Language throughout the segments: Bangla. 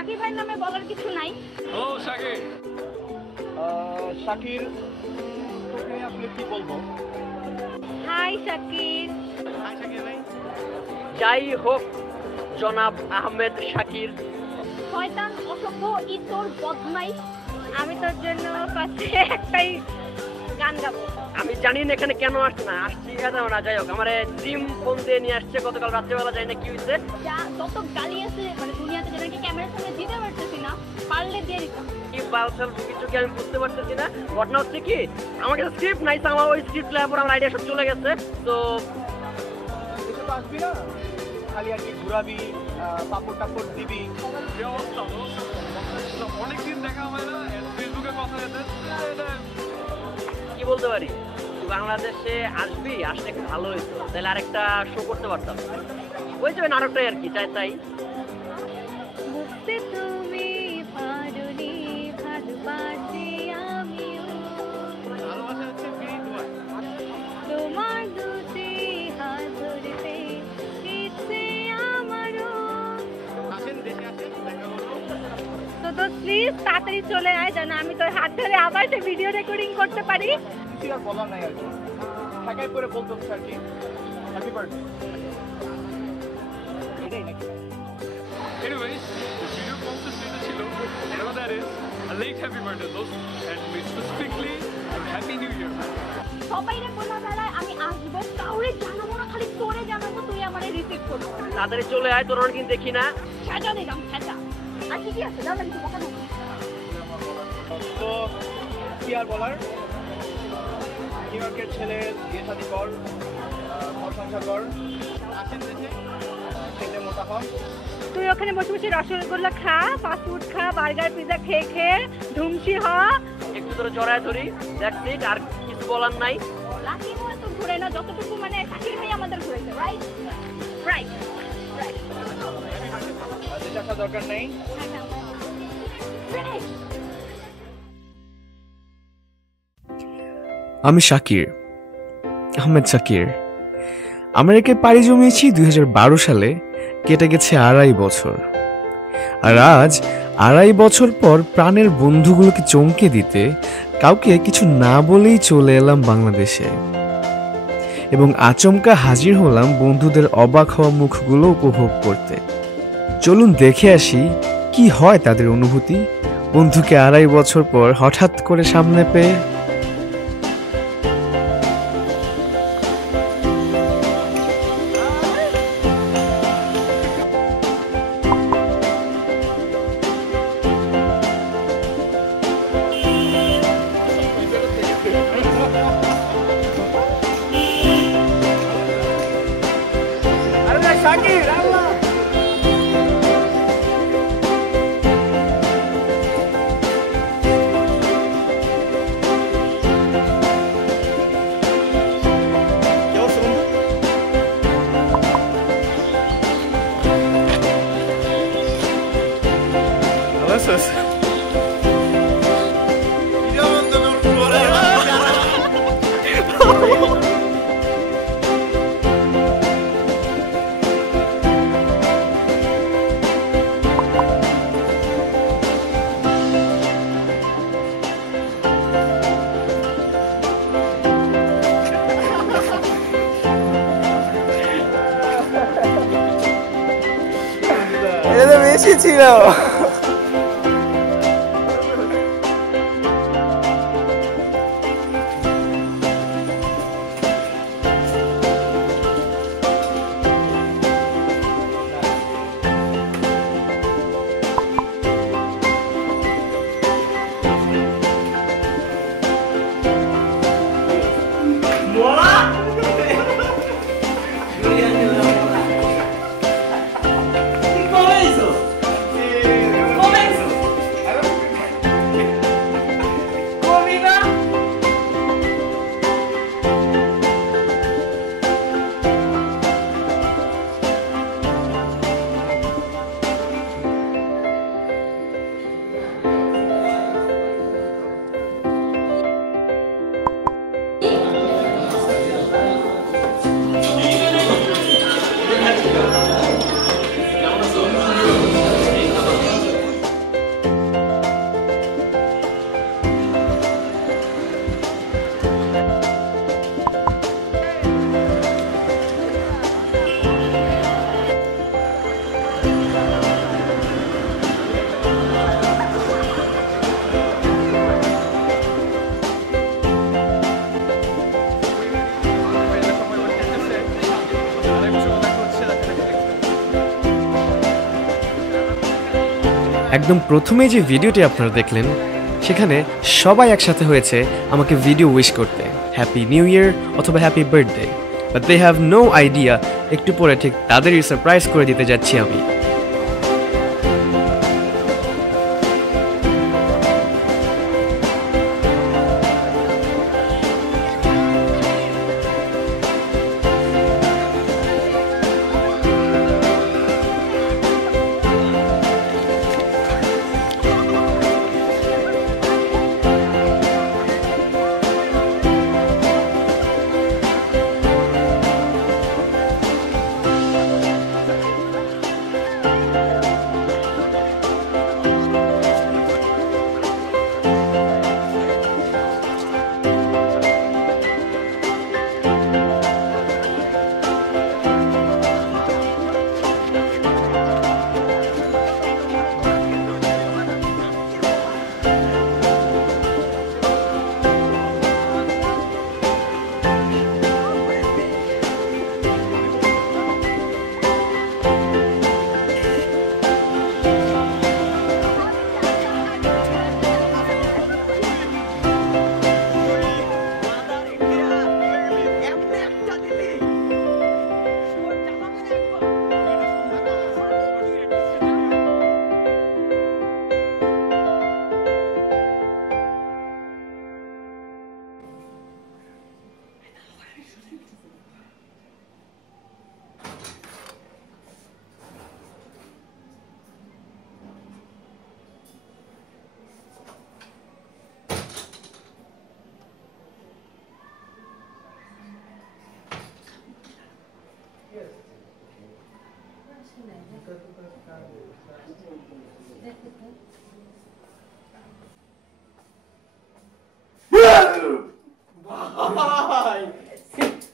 শাকির ভাই নামে বলার কিছু নাই। ও শাকির, শাকির তোকে আসলে কি বলবো? হাই শাকির। হাই শাকির ভাই। যাই হোক জনাব আহমেদ শাকির, শয়তান অসভ্য ইতর বদমাইশ, আমি তোর জন্য কাছে একটাই গান গাবো। আমি জানি না এখানে কেন আসছে না, আসছি এটাও না। যাই হোক আমার জিম ফোন দিয়ে নিয়ে আসছে গতকাল রাত্রেবেলা, জানি না কি হয়েছে। যা যত গালি আছে মানে দুনিয়াতে, যেটাকে ক্যামেরার সামনে দিতে পারতেছি না, পারলে দিয়ে দিতাম। কি বালসাল কিছু কি আমি বুঝতে পারতেছি না। ঘটনা হচ্ছে কি, আমার কাছে স্ক্রিপ্ট নাই, আমার ওই স্ক্রিপ্ট লেখার পর আমার আইডিয়া সব চলে গেছে। তো এসে তো আসবি না, খালি আর কি ঘুরাবি, পাপড় টাপড় দিবি। কি অবস্থা? অনেকদিন দেখা হয় না, ফেসবুকে কথা হয়েছে। কি বলতে পারি, তুই বাংলাদেশে আসবি, আসলে একটু ভালো হইতো, তাহলে আরেকটা শো করতে পারতাম। ওই যে নাটকটাই আর কি, চাই তাই। বুঝতে তুমি পারোনি, ভালোবাসি আমিও ভালোবাসা হচ্ছে ফ্রি তোমার। তোমার দুটি হাত ধরতে ইচ্ছে আমারও। আসেন, দেশে আসেন, দেখা করবো। তো প্লিজ তাড়াতাড়ি চলে আয়, যেন আমি তোর হাত ধরে আবার সে ভিডিও রেকর্ডিং করতে পারি। কিছু আর বলার নাই আর কি, ঢাকায় করে বলতে হচ্ছে আর কি হ্যাপি বার্থডে, এটাই নাকি? Anyways, the video concept ছিল, you know that is a late happy birthday those, and specifically a happy new year. সবাইরে বলা বেলায় আমি আসবো, কাউরে জানাবো না, খালি তোরে জানাবো, তুই আমারে রিসিভ করবি। তাড়াতাড়ি চলে আয়, তোর অনেকদিন দেখি না। সাজা দিলাম সাজা। আর কি আছে জানা কিছু কথা বল। তো কি আর বলার, নিউ ইয়র্কের ছেলে বিয়ে শাদী কর, ঘর সংসার কর, আসেন দেশে, খেতে মোটা হন। তুই ওখানে বসে বসে রসগোল্লা খা, ফাস্ট ফুড খা, বার্গার পিজা খেয়ে খেয়ে ধুমসি হ। একটু তোর জড়ায় ধরি, দ্যাটস ইট, আর কিছু বলার নাই। লাকি বয় তো ঘুরে না, যতটুকু মানে শাকির ভাই আমাদের ঘুরেছে, রাইট রাইট রাইট। দেশে আসা দরকার নেই। আমি শাকির, আহমেদ শাকির। আমেরিকায় পাড়ি জমিয়েছি 2012 সালে, কেটে গেছে 2.5 বছর। আর আজ 2.5 বছর পর প্রাণের বন্ধুগুলোকে চমকে দিতে কাউকে কিছু না বলেই চলে এলাম বাংলাদেশে, এবং আচমকা হাজির হলাম বন্ধুদের অবাক হওয়া মুখগুলো উপভোগ করতে। চলুন দেখে আসি কি হয় তাদের অনুভূতি বন্ধুকে 2.5 বছর পর হঠাৎ করে সামনে পেয়ে। শাকির এটা তো বেশি ছিল। একদম প্রথমে যে ভিডিওটি আপনারা দেখলেন সেখানে সবাই একসাথে হয়েছে আমাকে ভিডিও উইশ করতে, হ্যাপি নিউ ইয়ার অথবা happy birthday, but they have no idea একটু পরে ঠিক তাদেরই সারপ্রাইজ করে দিতে যাচ্ছি আমি।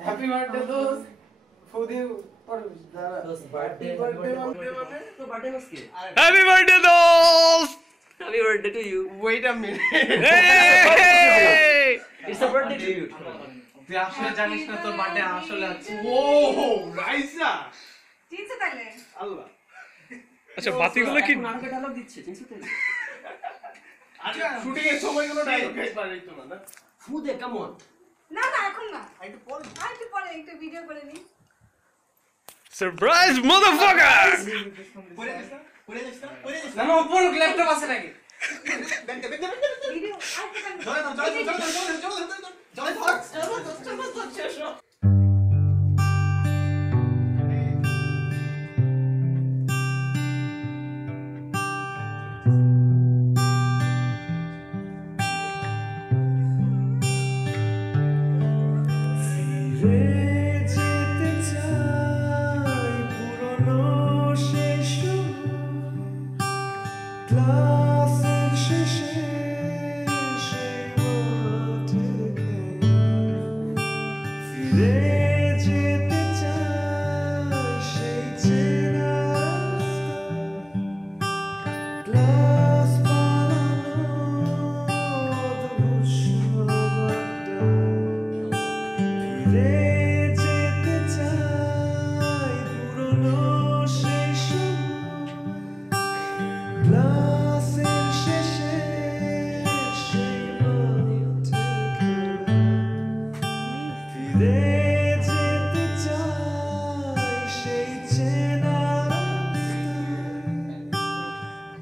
হ্যাপি বার্থডে দোস্ত। ফুদি হ্যাপি হ্যাপি বার্থডে দোস্ত। Birthday to you. Wait a minute, it's a birthday to you. তুই আসলে জানিস না তোর বার্থডে আসলে আছে। ও রাইসা চিনছে তাহলে আল্লাহ। আচ্ছা বাতিগুলো কি নাটকে ডায়লগ দিচ্ছে, চিনছো তো? আরে শুটিং এর সময়গুলো ডায়লগ গাইতে পারি তো না। ফুদে কাম অন। না না এখন না, একটু পরে একটু পরে একটু ভিডিও করে নি। সারপ্রাইজ মাদারফাকার। পরে যাস না, পরে যাস না, পরে যাস না। না উপর ল্যাপটপ আছে নাকি? ভিডিও চলে না, চলে চলে চলে চলে চলে চলে চলে।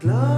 Love